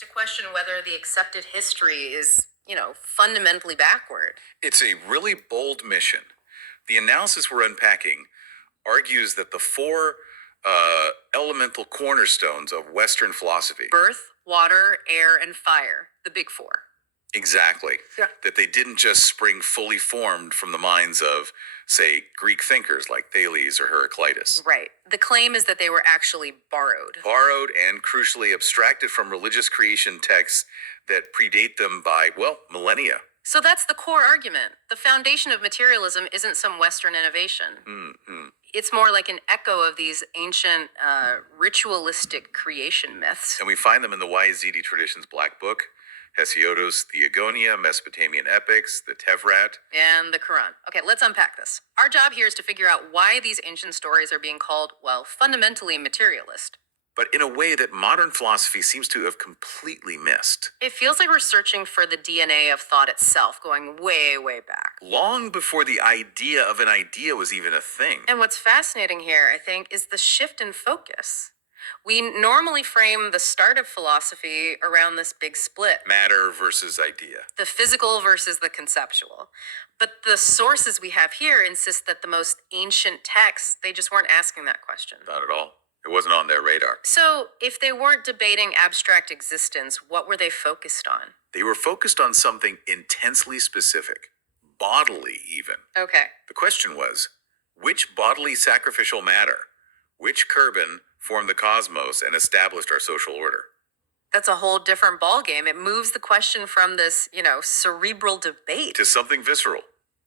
To question whether the accepted history is, fundamentally backward. It's a really bold mission. The analysis we're unpacking argues that the four elemental cornerstones of Western philosophy. Earth, water, air, and fire. The big four. Exactly. Yeah. That they didn't just spring fully formed from the minds of, say, Greek thinkers like Thales or Heraclitus. Right. The claim is that they were actually borrowed. Borrowed and crucially abstracted from religious creation texts that predate them by, millennia. So that's the core argument. The foundation of materialism isn't some Western innovation. Mm-hmm. It's more like an echo of these ancient ritualistic creation myths. And we find them in the Y-Ezidi tradition's Black Book, Hesiod's Theogonia, Mesopotamian epics, the Tevrat, and the Qur'an. Okay, let's unpack this. Our job here is to figure out why these ancient stories are being called, fundamentally materialist. But in a way that modern philosophy seems to have completely missed. It feels like we're searching for the DNA of thought itself, going way, way back. Long before the idea of an idea was even a thing. And what's fascinating here, I think, is the shift in focus. We normally frame the start of philosophy around this big split. Matter versus idea. The physical versus the conceptual. But the sources we have here insist that the most ancient texts, they just weren't asking that question. Not at all. It wasn't on their radar. So, if they weren't debating abstract existence, what were they focused on? They were focused on something intensely specific. Bodily, even. Okay. The question was, which bodily sacrificial matter, which carbon formed the cosmos and established our social order? That's a whole different ballgame. It moves the question from this, cerebral debate to something visceral.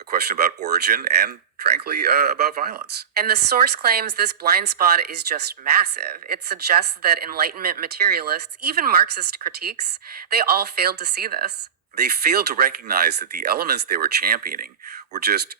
A question about origin and, frankly, about violence. And the source claims this blind spot is just massive. It suggests that Enlightenment materialists, even Marxist critiques, they all failed to see this. They failed to recognize that the elements they were championing were just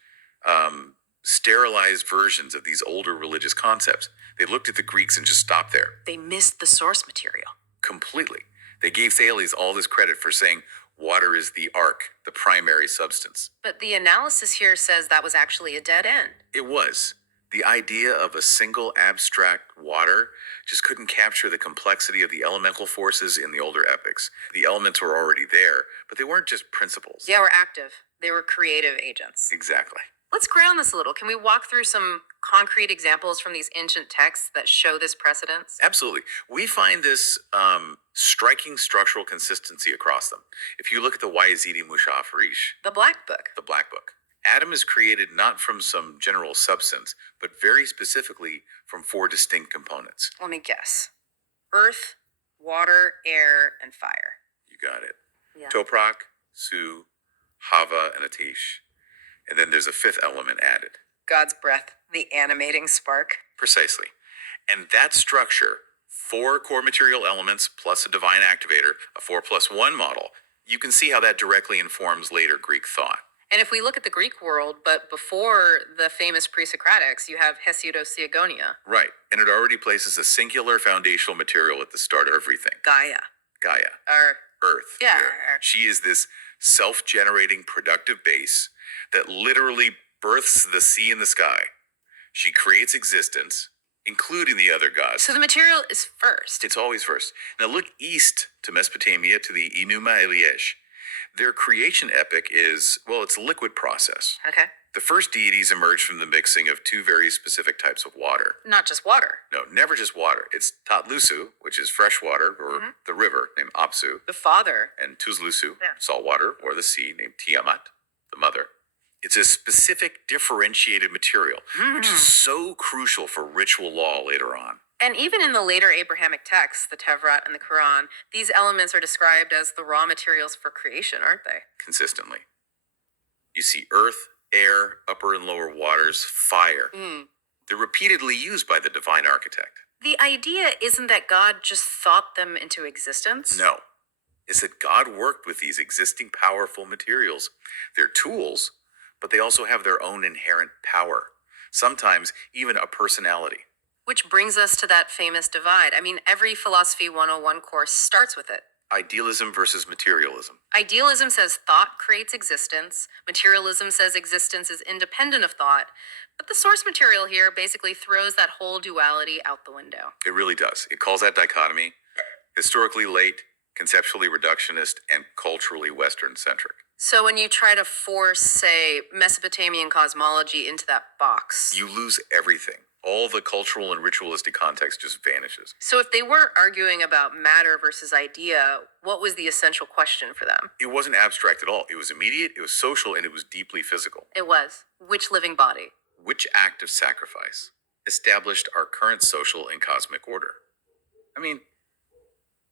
sterilized versions of these older religious concepts. They looked at the Greeks and just stopped there. They missed the source material. Completely. They gave Thales all this credit for saying water is the ark, the primary substance. But the analysis here says that was actually a dead end. It was. The idea of a single abstract water just couldn't capture the complexity of the elemental forces in the older epics. The elements were already there, but they weren't just principles. They were active. They were creative agents. Exactly. Let's ground this a little. Can we walk through some concrete examples from these ancient texts that show this precedence? Absolutely. We find this striking structural consistency across them. If you look at the Y-Ezidi Mushaf-Rish, the Black Book. The Black Book. Adam is created not from some general substance, but very specifically from four distinct components. Let me guess. Earth, water, air, and fire. You got it. Yeah. Toprak, Su, Hava, and Atish. And then there's a fifth element added. God's breath, the animating spark. Precisely. And that structure, four core material elements plus a divine activator, a 4+1 model, you can see how that directly informs later Greek thought. And if we look at the Greek world, but before the famous pre-Socratics, you have Hesiod's Theogonia. Right. And it already places a singular foundational material at the start of everything. Gaia. Earth. Yeah. She is this self-generating productive base that literally births the sea and the sky. She creates existence, including the other gods. So the material is first. It's always first. Now look east to Mesopotamia, to the Enuma Eliš. Their creation epic is, it's a liquid process. Okay. The first deities emerged from the mixing of two very specific types of water. Not just water. No, never just water. It's Tatlusu, which is fresh water, or the river, named Apsu. The father. And Tuzlusu, salt water, or the sea, named Tiamat, the mother. It's a specific differentiated material, which is so crucial for ritual law later on. And even in the later Abrahamic texts, the Tevrat and the Qur'an, these elements are described as the raw materials for creation, aren't they? Consistently. You see earth, air, upper and lower waters, fire. They're repeatedly used by the divine architect. The idea isn't that God just thought them into existence? No. It's that God worked with these existing powerful materials. They're tools, but they also have their own inherent power. Sometimes even a personality. Which brings us to that famous divide. I mean, every Philosophy 101 course starts with it. Idealism versus materialism. Idealism says thought creates existence. Materialism says existence is independent of thought. But the source material here basically throws that whole duality out the window. It really does. It calls that dichotomy historically late, conceptually reductionist, and culturally Western-centric. So when you try to force, say, Mesopotamian cosmology into that box. You lose everything. All the cultural and ritualistic context just vanishes. So if they weren't arguing about matter versus idea, what was the essential question for them? It wasn't abstract at all. It was immediate, it was social, and it was deeply physical. It was. Which living body? Which act of sacrifice established our current social and cosmic order? I mean,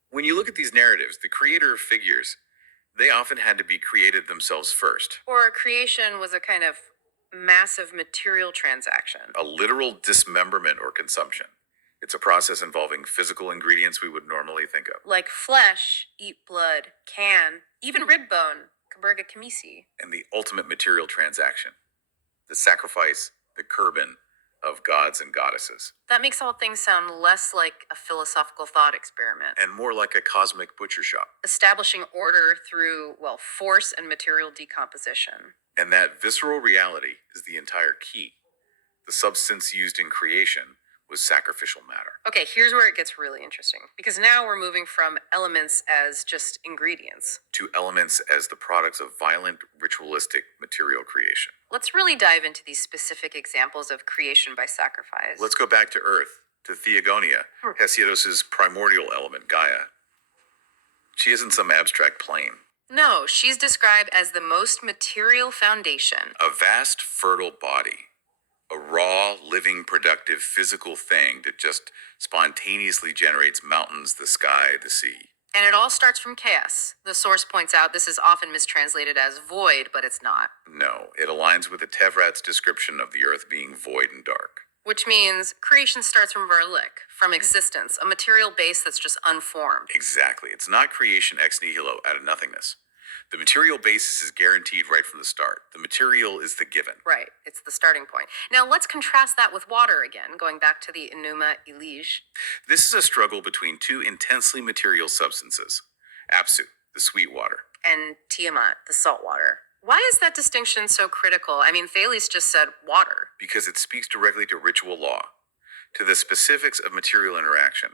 when you look at these narratives, the creator figures, they often had to be created themselves first. Or creation was a kind of massive material transaction. A literal dismemberment or consumption. It's a process involving physical ingredients we would normally think of. Like flesh, eat blood, can, even rib bone, kaburga kamisi. And the ultimate material transaction. The sacrifice, the kurban of gods and goddesses. That makes all things sound less like a philosophical thought experiment. And more like a cosmic butcher shop. Establishing order through, well, force and material decomposition. And that visceral reality is the entire key. The substance used in creation was sacrificial matter. Okay, here's where it gets really interesting. Because now we're moving from elements as just ingredients to elements as the products of violent, ritualistic material creation. Let's really dive into these specific examples of creation by sacrifice. Let's go back to Earth, to Theogonia, Hesiodos's primordial element, Gaia. She isn't some abstract plane. No, she's described as the most material foundation. A vast, fertile body. A raw, living, productive, physical thing that just spontaneously generates mountains, the sky, the sea. And it all starts from chaos. The source points out this is often mistranslated as void, but it's not. No, it aligns with the Tevrat's description of the earth being void and dark. Which means creation starts from verlik, from existence, a material base that's just unformed. Exactly. It's not creation ex nihilo out of nothingness. The material basis is guaranteed right from the start. The material is the given. Right, it's the starting point. Now let's contrast that with water again, going back to the Enuma Eliš. This is a struggle between two intensely material substances. Apsu, the sweet water. And Tiamat, the salt water. Why is that distinction so critical? I mean, Thales just said water. Because it speaks directly to ritual law, to the specifics of material interaction.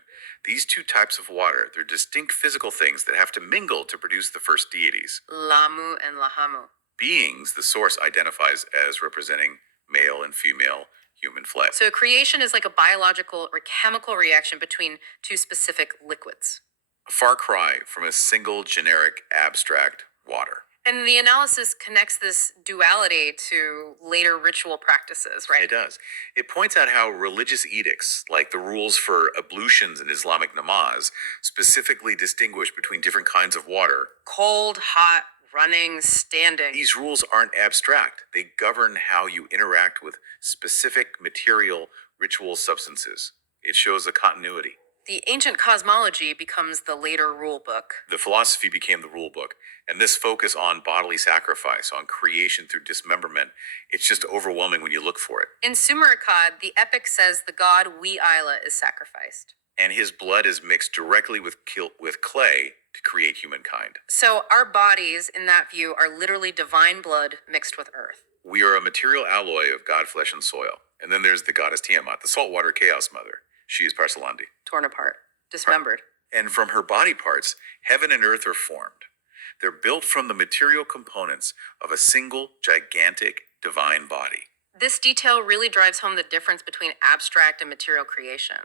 These two types of water, they're distinct physical things that have to mingle to produce the first deities. Lamu and Lahamu. Beings the source identifies as representing male and female human flesh. So creation is like a biological or chemical reaction between two specific liquids. A far cry from a single generic abstract water. And the analysis connects this duality to later ritual practices, right? It does. It points out how religious edicts, like the rules for ablutions in Islamic namaz, specifically distinguish between different kinds of water. Cold, hot, running, standing. These rules aren't abstract. They govern how you interact with specific material ritual substances. It shows a continuity. The ancient cosmology becomes the later rule book. The philosophy became the rule book. And this focus on bodily sacrifice, on creation through dismemberment, it's just overwhelming when you look for it. In Sumer Akkad, the epic says the god Y-Ezidi is sacrificed. And his blood is mixed directly with clay to create humankind. So our bodies, in that view, are literally divine blood mixed with earth. We are a material alloy of God, flesh, and soil. And then there's the goddess Tiamat, the saltwater chaos mother. She is Parsalandi. Torn apart, dismembered. And from her body parts, heaven and earth are formed. They're built from the material components of a single, gigantic, divine body. This detail really drives home the difference between abstract and material creation.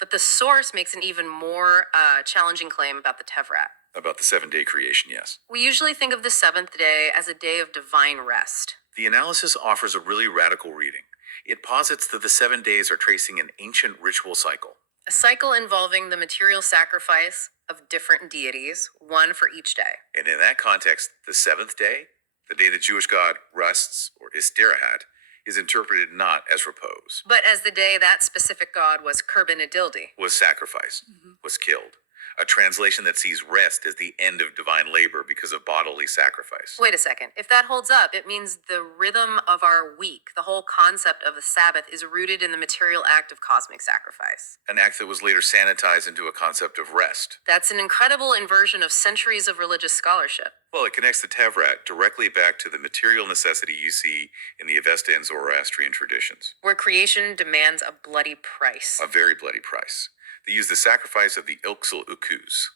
But the source makes an even more challenging claim about the Tevrat. About the 7-day creation, yes. We usually think of the seventh day as a day of divine rest. The analysis offers a really radical reading. It posits that the 7 days are tracing an ancient ritual cycle. A cycle involving the material sacrifice of different deities, one for each day. And in that context, the 7th day, the day the Jewish god rests, or istirahat, is interpreted not as repose. But as the day that specific god was Kurban Adildi. Was sacrificed, was killed. A translation that sees rest as the end of divine labor because of bodily sacrifice. Wait a second. If that holds up, it means the rhythm of our week, the whole concept of the Sabbath, is rooted in the material act of cosmic sacrifice. An act that was later sanitized into a concept of rest. That's an incredible inversion of centuries of religious scholarship. Well, it connects the Tevrat directly back to the material necessity you see in the Avesta and Zoroastrian traditions. Where creation demands a bloody price. A very bloody price. They use the sacrifice of the Ilksel Ukuz,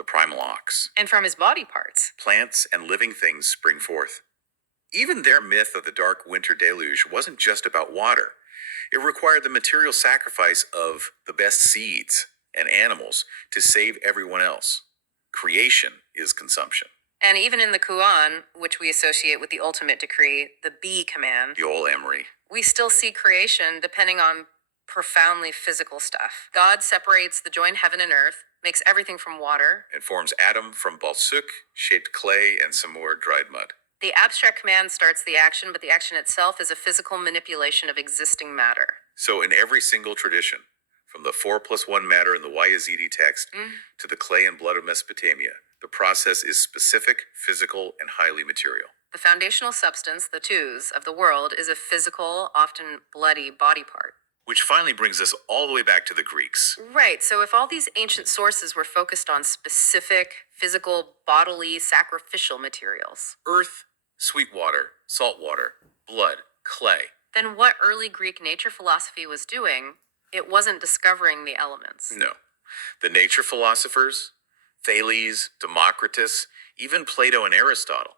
the primal ox. And from his body parts. Plants and living things spring forth. Even their myth of the dark winter deluge wasn't just about water. It required the material sacrifice of the best seeds and animals to save everyone else. Creation is consumption. And even in the Qur'an, which we associate with the ultimate decree, the B command, The old Emery. we still see creation depending on profoundly physical stuff. God separates the joined heaven and earth, makes everything from water. It forms Adam from balsuk, shaped clay, and some more dried mud. The abstract command starts the action, but the action itself is a physical manipulation of existing matter. So in every single tradition, from the 4+1 matter in the Y-Ezidi text to the clay and blood of Mesopotamia, the process is specific, physical, and highly material. The foundational substance, the twos, of the world is a physical, often bloody body part. Which finally brings us all the way back to the Greeks. Right, so if all these ancient sources were focused on specific, physical, bodily, sacrificial materials, Earth, sweet water, salt water, blood, clay. then what early Greek nature philosophy was doing, it wasn't discovering the elements. No. The nature philosophers, Thales, Democritus, even Plato and Aristotle,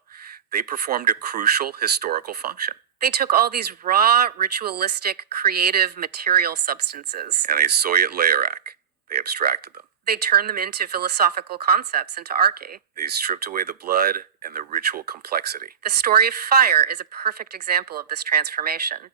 they performed a crucial historical function. They took all these raw, ritualistic, creative, material substances. And a Soyot Layarak, they abstracted them. They turned them into philosophical concepts, into arche. They stripped away the blood and the ritual complexity. The story of fire is a perfect example of this transformation.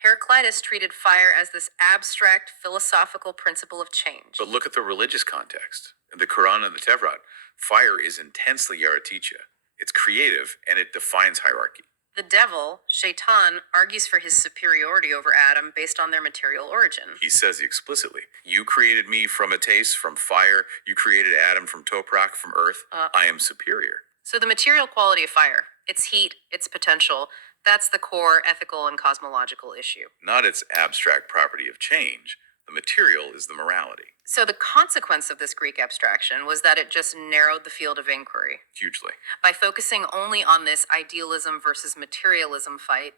Heraclitus treated fire as this abstract, philosophical principle of change. But look at the religious context. In the Qur'an and the Torah, fire is intensely yaraticha. It's creative and it defines hierarchy. The devil, Shaitan, argues for his superiority over Adam based on their material origin. He says explicitly, you created me from a taste, from fire. You created Adam from toprak, from earth. I am superior. So the material quality of fire, its heat, its potential, that's the core ethical and cosmological issue. Not its abstract property of change. The material is the morality. So the consequence of this Greek abstraction was that it just narrowed the field of inquiry. Hugely. By focusing only on this idealism versus materialism fight,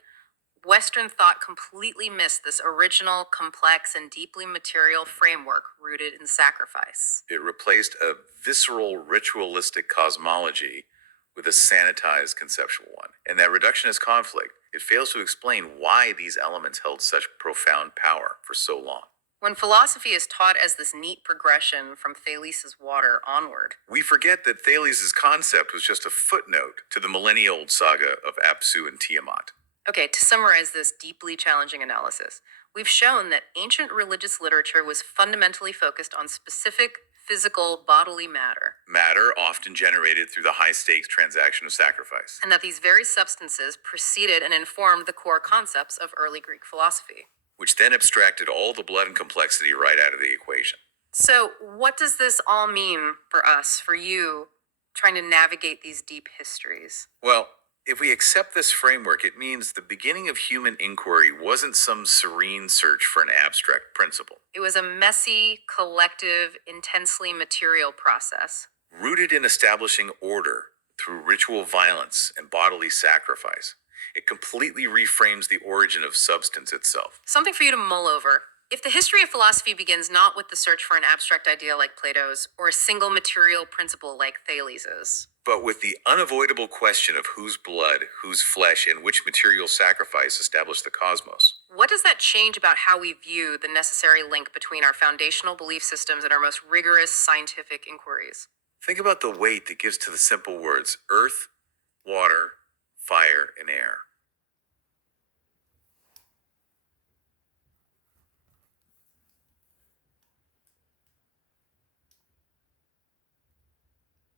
Western thought completely missed this original, complex, and deeply material framework rooted in sacrifice. It replaced a visceral, ritualistic cosmology with a sanitized conceptual one. And that reductionist conflict, it fails to explain why these elements held such profound power for so long. When philosophy is taught as this neat progression from Thales' water onward, We forget that Thales' concept was just a footnote to the millennia-old saga of Apsu and Tiamat. okay, to summarize this deeply challenging analysis, we've shown that ancient religious literature was fundamentally focused on specific physical bodily matter, Matter often generated through the high-stakes transaction of sacrifice. and that these very substances preceded and informed the core concepts of early Greek philosophy. Which then abstracted all the blood and complexity right out of the equation. So, what does this all mean for us, for you, trying to navigate these deep histories? Well, if we accept this framework, it means the beginning of human inquiry wasn't some serene search for an abstract principle. It was a messy, collective, intensely material process. Rooted in establishing order through ritual violence and bodily sacrifice, it completely reframes the origin of substance itself. Something for you to mull over. If the history of philosophy begins not with the search for an abstract idea like Plato's, or a single material principle like Thales's, But with the unavoidable question of whose blood, whose flesh, and which material sacrifice established the cosmos. what does that change about how we view the necessary link between our foundational belief systems and our most rigorous scientific inquiries? Think about the weight that gives to the simple words earth, water, fire, and air.